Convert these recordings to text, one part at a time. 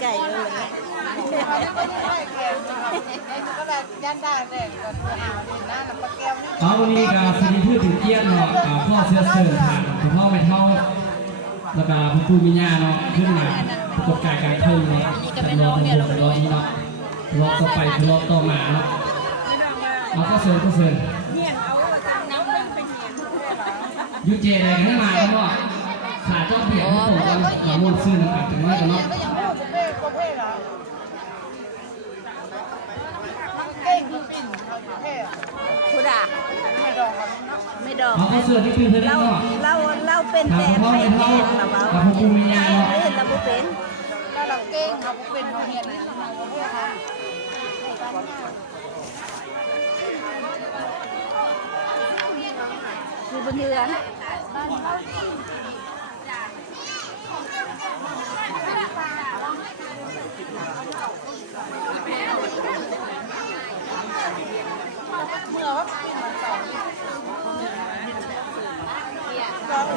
ไกลๆเลยเอาวันนี้ก็สิมีผู้ถือเกียรติเนาะอ่าพ่อเสื้อเสื้อทางคุณพ่อไปเท่าแล้วก็คุณปู่มิญาเนาะขึ้นมาประกบกายการเพิ่มเนาะจำลองจำลองนี้เนาะรอบต่อไปคือรอบต่อมาเนาะเอาก็เชิญก็เชิญยูเจอะไรกันมาเนาะขาดเจ้าเบียดที่ตกกันเรามุ่งซื้อน้ำกันถึงว่ากันเนาะ ผู้ด่าไม่ดอกเอาก็เชิญที่คือเธอได้เราเนาะเราเราเป็นทางแต่พ่อไม่ไปแม่เท่านเรากับคุณปู่มิญาเนาะเล่นเราบ่เป็นเราเก่งเขาเป็นเขาเรียนอะไรอยู่บนเรือน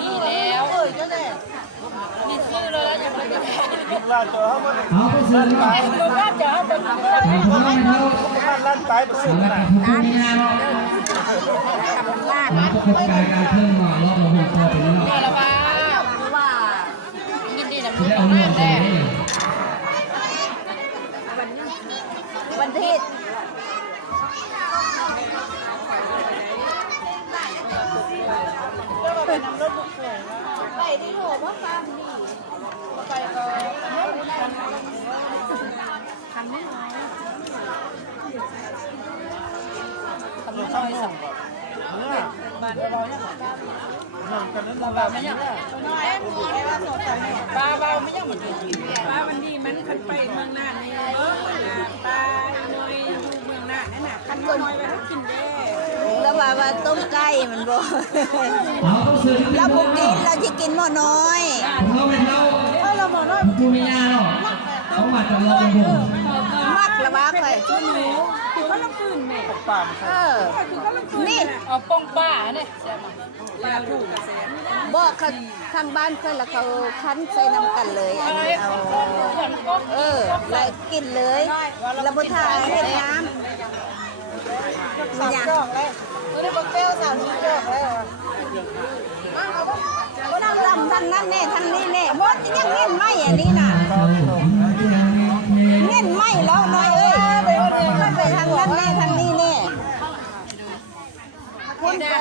มีแล้วเออเจ้าแน่มีชื่อแล้วยังไม่ได้เอาก็เชิญเนาะตัวก็จะเอาเป็นทางพ่อไปเท่าลั่นไปไปสำหรับคุณปู่มิญาเนาะลาดมาประกบกายการเพิ่มมารอบละหกตัวเป็นเนาะละว่าเพราะว่ายินดีนะจะได้เอาเรื่องไปเลยวันที่ ไปที่โหว่าฟาร์มดีไปก็ทำไม่น้อยทำไม่น้อยสักบ้านเราเนี่ยบ้นเราไม่ยังน้อยบ้าเบาไม่ยังเหมือนกันบ้าวันนี้มันขันไปเมืองน่านนี่เออปลาหน่อยอยู่เมืองน่านนั่นน่ะขันน้อยไป วว่าว่าต้มไก่มันบ่เอาต้องซื้อที่เราเราบ่กินเราสิกินหม้อน้อยเข้าไปเท่าเออเราบอกน้อยคุณมิญาเนาะเขามาจำลองผมมักละว่าไปคือหนูคือเขาลำปืนแม่เออคือเขาลำปืนนี่เอาป้องป้าเนี่ยใช่ไหมป้าถูกกระแสบอกเขาทางบ้านเคยแล้วเขาคั้นใส่น้ำกันเลยอันนี้เอาเออแล้วกินเลยแล้วบ่ทาเฮ็ดน้ำมันหยัง ดอกเลยเออบักเต้วสามสิบดอกเลยทางลำทางนั้นแน่ทางนี้แน่บ่ยังเน้นไม่อันนี้น่ะเน้นไม่แล้วน้อยเอ้ยมันไปทางนั้นแน่ทางนี้แน่คนก็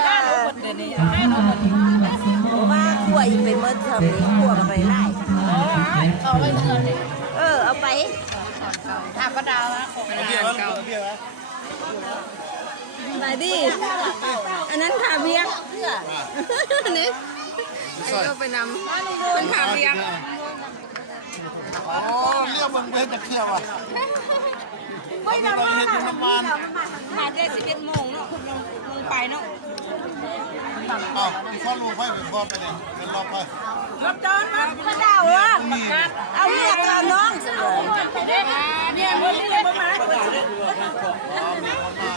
ว่าขั่วอีไปเมื่อเทอมนี้ขั่วกันไปไล่เออเอาไปถามป้าดาวนะเบี้ยวเบี้ยว ไหนดิ อันนั้นขาเบียกนี่เอาไปนำเป็นขาเบียกอ๋อเลี้ยวเบิ่งเบิ่งจะเที่ยวอะไม่ได้เห็นน้ำมันมาได้สิบเอ็ดโมงเนาะคุณลงลงไปเนาะอ้าวฟอนลูกไปไปฟอนไปเลยเป็นรอบไปรับจอนมาพระเจ้าอะเอาเมียกับน้องสิเลยเนี่ยมือเนี่ยมา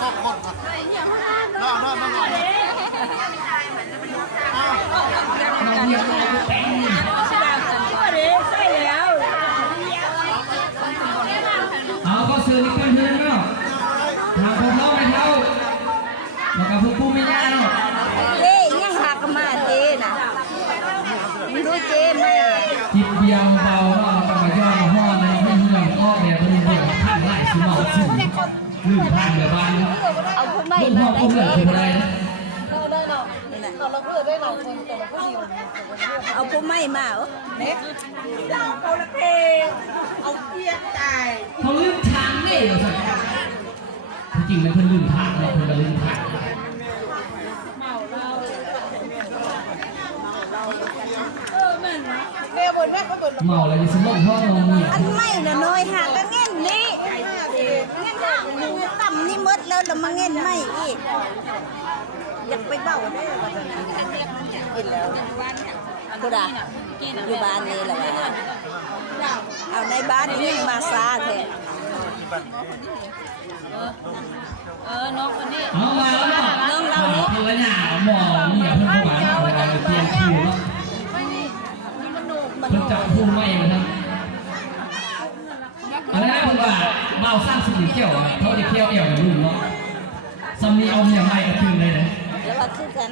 สองคนครับน้าน้าน้าน้าเอาก็ซื้อนี่กันเพื่อนเนาะทางพ่อเข้าไป ลืมทางเดือบ้านเอาผู้ไม่ลูกพ่มาอได้ก็เหลือเป็นไรได้เนาะเราเราเพื่อได้เราเราก็อยู่เอาผู้ไม่มาเหรอเน็กเราเขาละเพลงเอาเกียร์ตายเขาลืมทางนี่เหรอสิจริงๆมันเพิ่นลืมทางเนาเพิ่นลืมทางเนี่ยบนแม่เขาบนเมาแล้วจะสมองพ่อมองเมียอันไม่นะน้อยหักก็เงี้ยนี่เงี้ยต่ำนี่ มดแล้วแล้วมาเงินไม่อีกอยากไปเบ้าได้ว่าตอนนั้นกินแล้วกูด่าอยู่บ้านนี่แหละเอาในบ้านนี่มาซาแท้ที่บ้านเออน้องคนนี้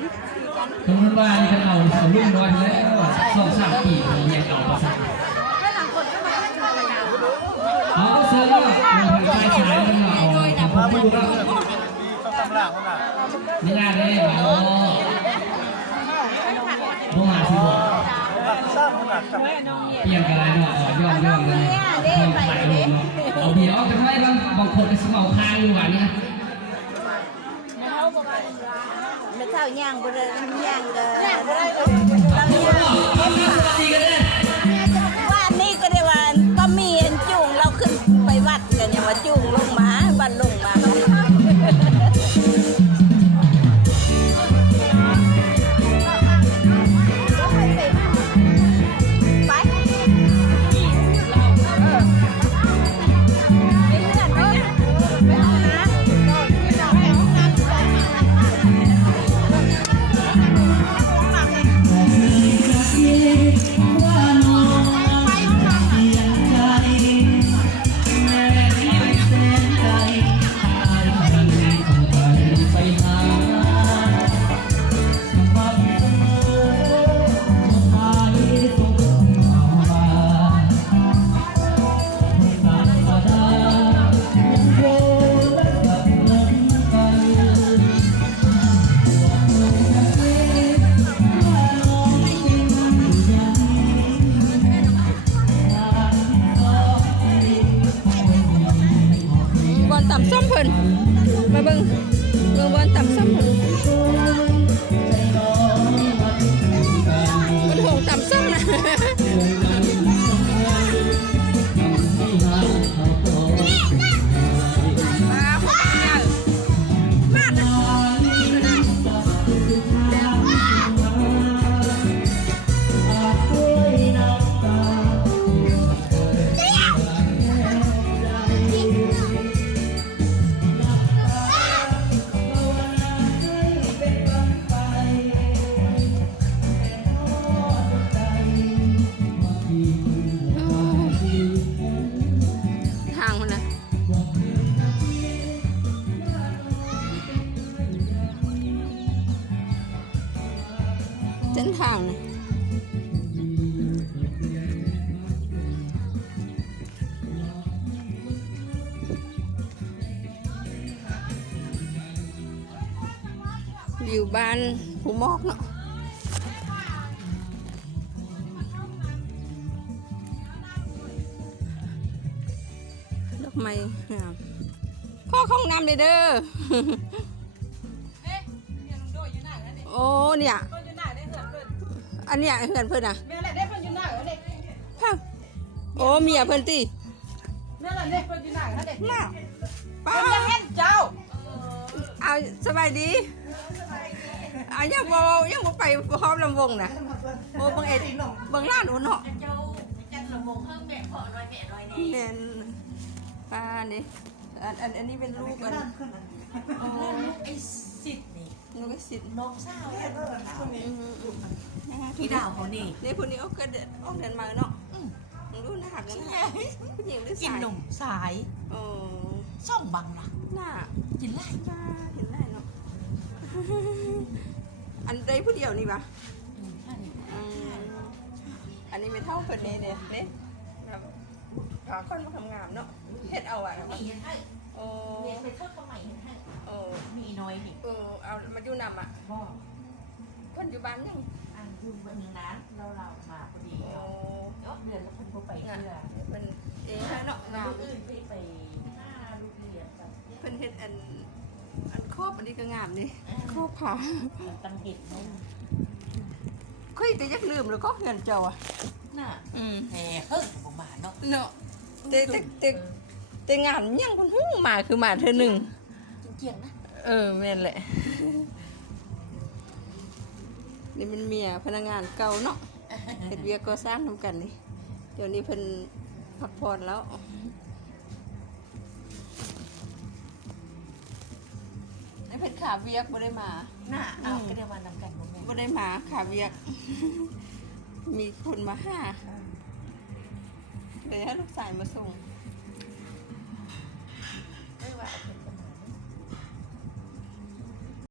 แล้วว่าคือกันสมมติว่านี่กันเอาสลุงน้อยไปแล้วสองสามปีเมียเก่าประสานเอาเสื้อก็มันเป็นชายกันเอาอาผมพูแล้วต้องาเขาน่ะไม่น่าเลยมาโอ้โหมาสิบอกหลักสร้างขนาดกับเปลี่ยนกันอะไรเนาะอ๋อย่อมย่อมเลยเพิ่มใส่ลงเอาเดี๋ยวกันไว้บางบางคนก็สมเอาค้างอยู่อะเนี่ย ไม่เท่า ย่างบ่ได้ย่างเด้อเราทุกคนเนางกันเลยว่า มาเบิ่งเบิ่งบอลต่ำส้มเพิ่นมันหงต่ำส้มนะ เส้นทางนะอยู่บ้านหูมอกเนาะดอกไม้งามข้อข้องน้ำเด้อเด้อ โอ้เนี่ย อันเนี้ยเหือนเพิ่นอะแม่แหละได้เพิ่นอยู่หน้าเด็กฮะโอ้เมียเพิ่นติแม่แหละได้เพิ่นอยู่หน้าเด็กน่ะป้าเพิ่นยังเห็นเจ้าเอาสบายดีเอายังบ่ยังบ่ไปพร้อมลำวงนะโอ้บังเอ็ดบังล้านอุ่นเนาะแม่นป้านี่อันอันอันนี้เป็นลูกอันไอ้สิทธิ์นี่ ลูกไอ้สิทธิ์น้องสาวอืมอืมพี่ดาวเขานี่นี่คนนี้ออกกระเด็นออกเดินมาเนาะรู้น้าหักกันนะผู้หญิงหรือสายกินหนุ่มสายโอ้ช่องบังนะน้ากินไล่หน้าเห็นได้เนาะอันใดผู้เดียวนี่ปะอันนี้เป็นเท่าคนนี้เนี่ยเด้แบบหาคนมาทำงานเนาะเฮ็ดเอาอะโอ้ อยู่นำอะบ่คนอยู่บ้านยังอันดูวันนึงนั้นเราเรามาพอดีโอ้เนาะเดือนแล้วคนเขาไปงานเชื่อเป็นเองเนาะงาลูมกอื่นไปไปหน้าลูกเรียนกับเพิ่นเฮ็ดอันอันครอบอันนี้ก็งามนี่ครอบผาตังเห็ดนั่นค่อยแต่ยักลืมแล้วก็เงินเจ้าอะน่ะอืมแหมเฮ้ยผมมาเนาะเนาะแต่แต่แต่แต่งานยังคนหู้มาคือมาเธอหนึ่งเจียงนะเออแม่นแหละ นี่มันเมียพนักงานเก่าเนาะเฮ็ดเวียก็สร้างทำกันนี่เดี๋ยวนี้เพิ่นพักผ่อนแล้วไอ้เพิ่นขาเวียกบ่ได้มาน่ะเอาก็เดี๋ยวมานำกันบ่แม่บ่ได้มาขาเวียก มีคนมาหาเลยให้ลูกสายมาส่ง